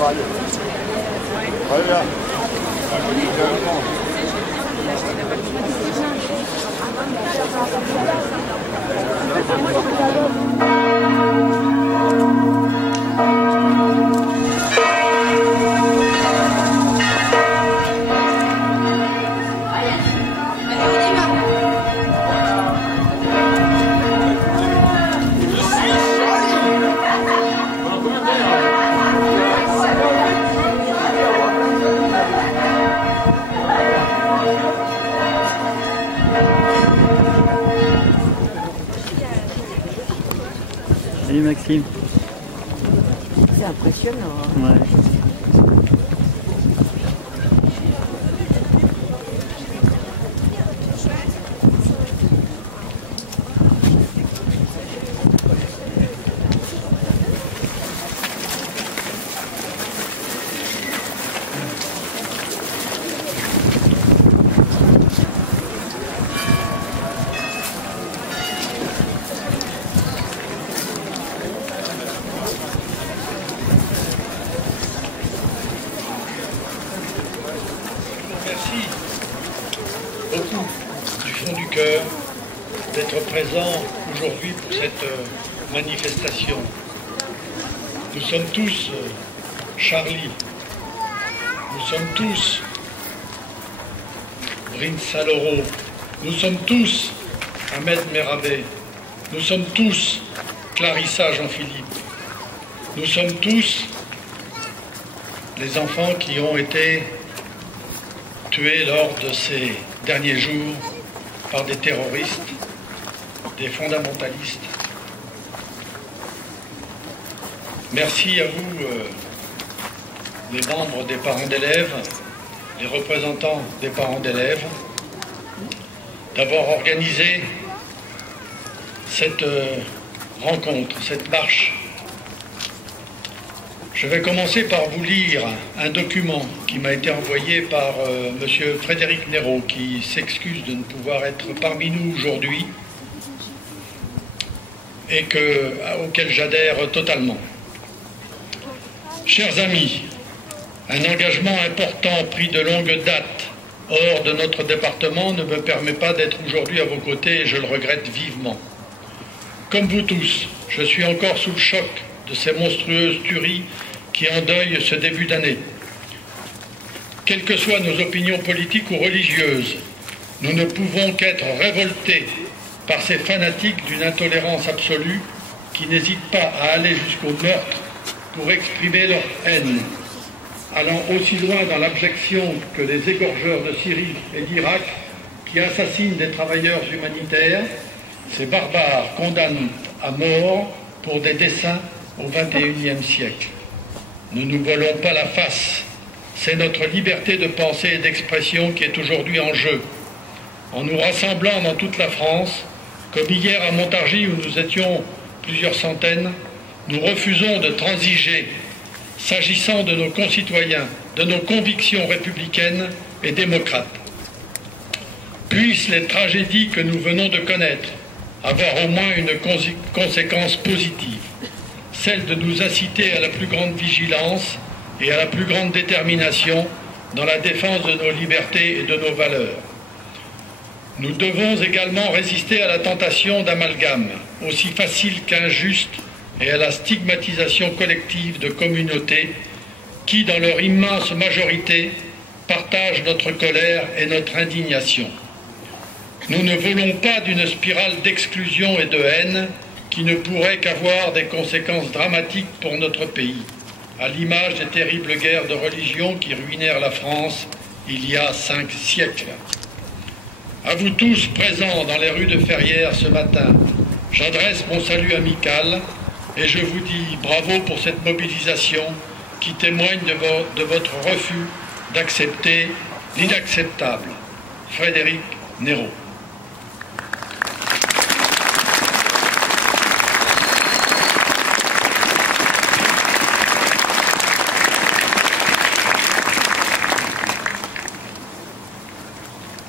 Très bien. Salut Maxime. C'est impressionnant. Hein. Ouais. Merci beaucoup du fond du cœur d'être présent aujourd'hui pour cette manifestation. Nous sommes tous Charlie, nous sommes tous Bryn Saloro, nous sommes tous Ahmed Merabé, nous sommes tous Clarissa Jean-Philippe, nous sommes tous les enfants qui ont été tués lors de ces derniers jours par des terroristes, des fondamentalistes. Merci à vous, les membres des parents d'élèves, les représentants des parents d'élèves, d'avoir organisé cette rencontre, cette marche. Je vais commencer par vous lire un document qui m'a été envoyé par M. Frédéric Nero, qui s'excuse de ne pouvoir être parmi nous aujourd'hui et auquel j'adhère totalement. Chers amis, un engagement important pris de longue date hors de notre département ne me permet pas d'être aujourd'hui à vos côtés et je le regrette vivement. Comme vous tous, je suis encore sous le choc de ces monstrueuses tueries qui endeuillent ce début d'année. Quelles que soient nos opinions politiques ou religieuses, nous ne pouvons qu'être révoltés par ces fanatiques d'une intolérance absolue qui n'hésitent pas à aller jusqu'au meurtre pour exprimer leur haine, allant aussi loin dans l'abjection que les égorgeurs de Syrie et d'Irak qui assassinent des travailleurs humanitaires. Ces barbares condamnent à mort pour des desseins au XXIe siècle. Ne nous voilons pas la face. C'est notre liberté de pensée et d'expression qui est aujourd'hui en jeu. En nous rassemblant dans toute la France, comme hier à Montargis où nous étions plusieurs centaines, nous refusons de transiger s'agissant de nos concitoyens, de nos convictions républicaines et démocrates. Puissent les tragédies que nous venons de connaître avoir au moins une conséquence positive, celle de nous inciter à la plus grande vigilance et à la plus grande détermination dans la défense de nos libertés et de nos valeurs. Nous devons également résister à la tentation d'amalgame, aussi facile qu'injuste, et à la stigmatisation collective de communautés qui, dans leur immense majorité, partagent notre colère et notre indignation. Nous ne voulons pas d'une spirale d'exclusion et de haine qui ne pourrait qu'avoir des conséquences dramatiques pour notre pays, à l'image des terribles guerres de religion qui ruinèrent la France il y a 5 siècles. À vous tous présents dans les rues de Ferrières ce matin, j'adresse mon salut amical et je vous dis bravo pour cette mobilisation qui témoigne de votre refus d'accepter l'inacceptable. Frédéric Nero.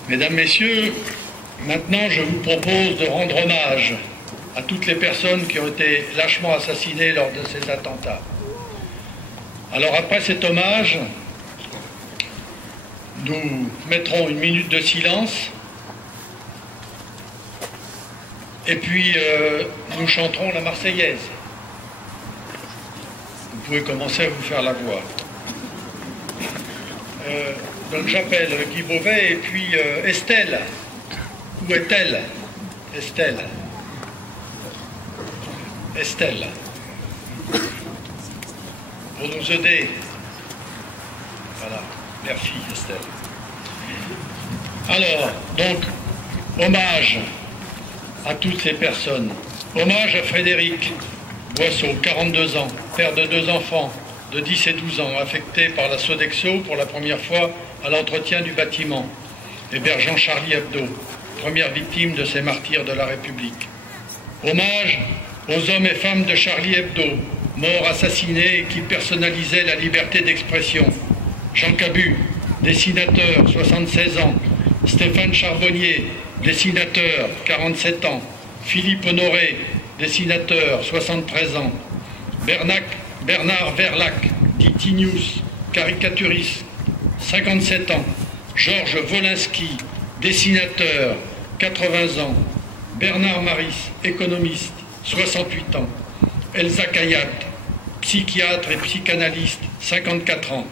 Mesdames, Messieurs, maintenant je vous propose de rendre hommage à toutes les personnes qui ont été lâchement assassinées lors de ces attentats. Alors après cet hommage, nous mettrons une minute de silence et puis nous chanterons la Marseillaise. Vous pouvez commencer à vous faire la voix. Donc j'appelle Guy Beauvais et puis Estelle. Où est-elle? Estelle. Estelle. Pour nous aider. Voilà. Merci Estelle. Alors, donc, hommage à toutes ces personnes. Hommage à Frédéric Boisseau, 42 ans, père de 2 enfants de 10 et 12 ans, affecté par la Sodexo pour la première fois à l'entretien du bâtiment, hébergeant Charlie Hebdo, première victime de ces martyrs de la République. Hommage aux hommes et femmes de Charlie Hebdo, morts assassinés et qui personnalisaient la liberté d'expression. Jean Cabu, dessinateur, 76 ans. Stéphane Charbonnier, dessinateur, 47 ans. Philippe Honoré, dessinateur, 73 ans. Bernard Verlac, Titinius, caricaturiste, 57 ans. Georges Wolinski, dessinateur, 80 ans. Bernard Maris, économiste, 68 ans. Elsa Kayat, psychiatre et psychanalyste, 54 ans.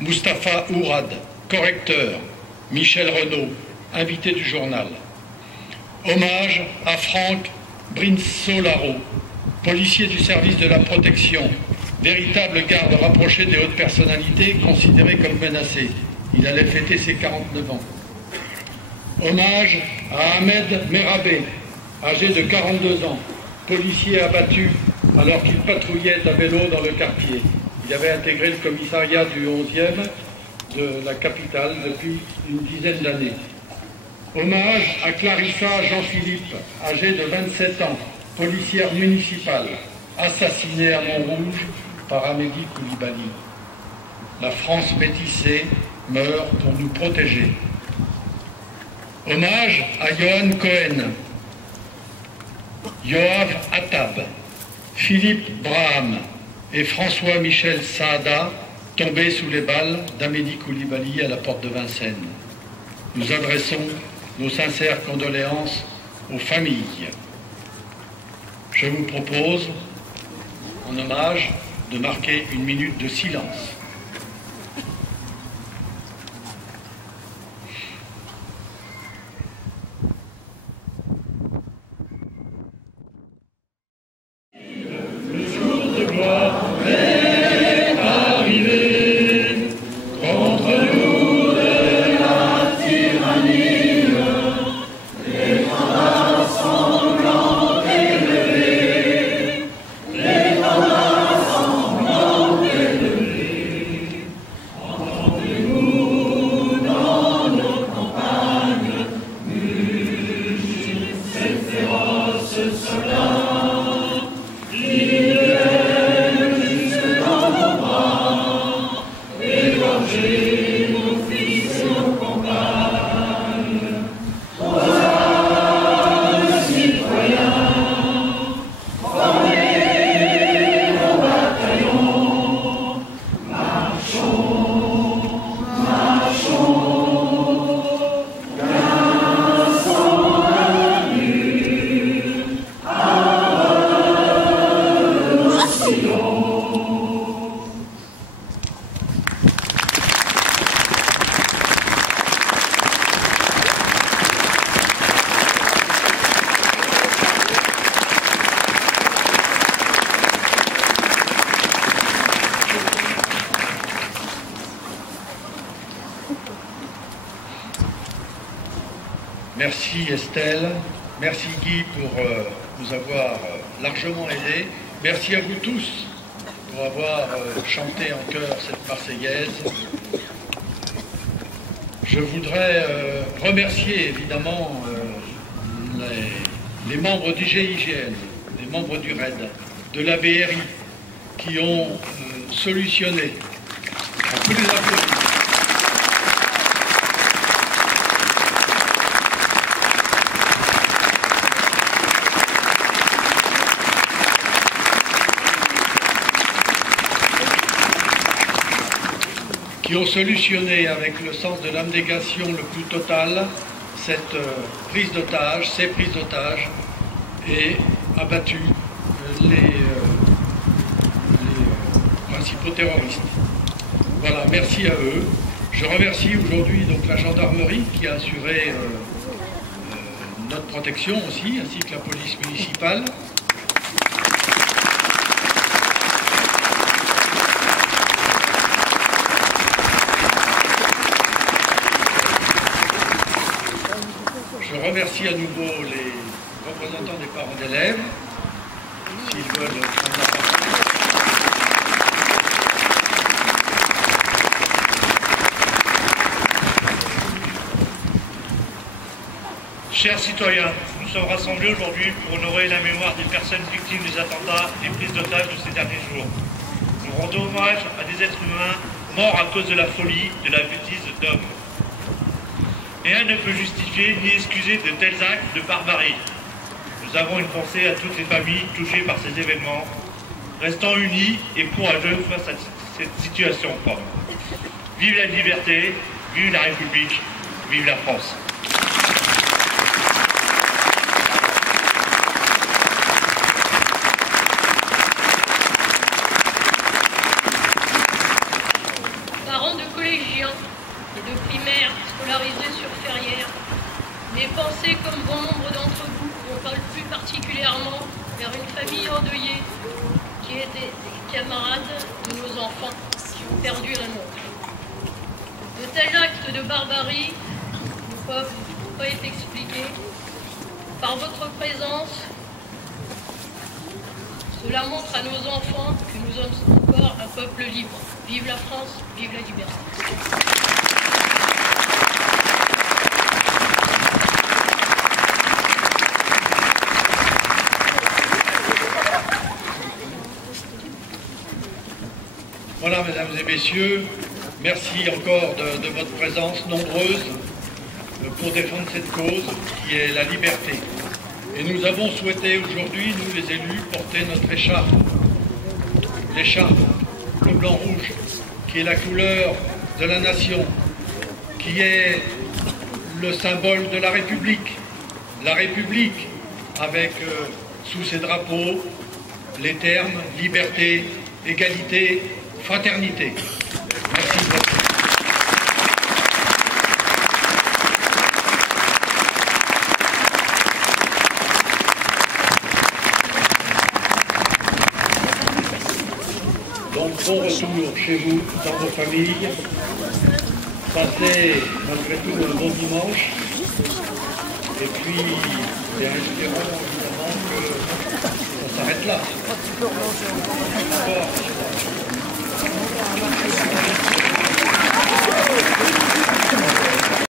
Mustapha Ourad, correcteur. Michel Renaud, invité du journal. Hommage à Franck Brinsolaro, policier du service de la protection, véritable garde rapproché des hautes personnalités considérées comme menacées. Il allait fêter ses 49 ans. Hommage à Ahmed Merabé, âgé de 42 ans, policier abattu alors qu'il patrouillait à vélo dans le quartier. Il avait intégré le commissariat du 11e de la capitale depuis une dizaine d'années. Hommage à Clarissa Jean-Philippe, âgée de 27 ans, policière municipale, assassinée à Montrouge par Amélie Coulibaly. La France métissée meurt pour nous protéger. Hommage à Johan Cohen, Yoav Attab, Philippe Braham et François-Michel Saada, tombés sous les balles d'Amélie Coulibaly à la porte de Vincennes. Nous adressons nos sincères condoléances aux familles. Je vous propose, en hommage, de marquer une minute de silence. Merci Estelle, merci Guy pour nous avoir largement aidés. Merci à vous tous pour avoir chanté en chœur cette Marseillaise. Je voudrais remercier évidemment les membres du GIGN, les membres du RAID, de la BRI, qui ont solutionné, à tous les applaudissements, qui ont solutionné avec le sens de l'abnégation le plus total cette prise d'otage, ces prises d'otages, et abattu les principaux terroristes. Voilà, merci à eux. Je remercie aujourd'hui donc la gendarmerie qui a assuré notre protection aussi, ainsi que la police municipale. Je remercie à nouveau les représentants des parents d'élèves, s'ils veulent prendre la parole. Chers citoyens, nous sommes rassemblés aujourd'hui pour honorer la mémoire des personnes victimes des attentats et prises d'otages de ces derniers jours. Nous rendons hommage à des êtres humains morts à cause de la folie, de la bêtise d'hommes. Rien ne peut justifier ni excuser de tels actes de barbarie. Nous avons une pensée à toutes les familles touchées par ces événements, restant unis et courageux face à cette situation. Vive la liberté, vive la République, vive la France. Parents de collégiens et de primaires scolarisés sur Ferrières, mes pensées, comme bon nombre d'entre vous, vont plus particulièrement vers une famille endeuillée qui était des camarades de nos enfants qui ont perdu la nôtre. De tels actes de barbarie ne peuvent pas être expliqués. Par votre présence, cela montre à nos enfants que nous sommes encore un peuple libre. Vive la France, vive la liberté. Voilà, mesdames et messieurs, merci encore de votre présence nombreuse pour défendre cette cause qui est la liberté. Et nous avons souhaité aujourd'hui, nous les élus, porter notre écharpe, l'écharpe bleu, blanc, rouge, qui est la couleur de la nation, qui est le symbole de la République. La République avec sous ses drapeaux les termes liberté, égalité, fraternité. Merci de votre attention. Donc bon retour chez vous, dans vos familles. Passez malgré tout un bon dimanche. Et puis, bien espérons évidemment que ça s'arrête là.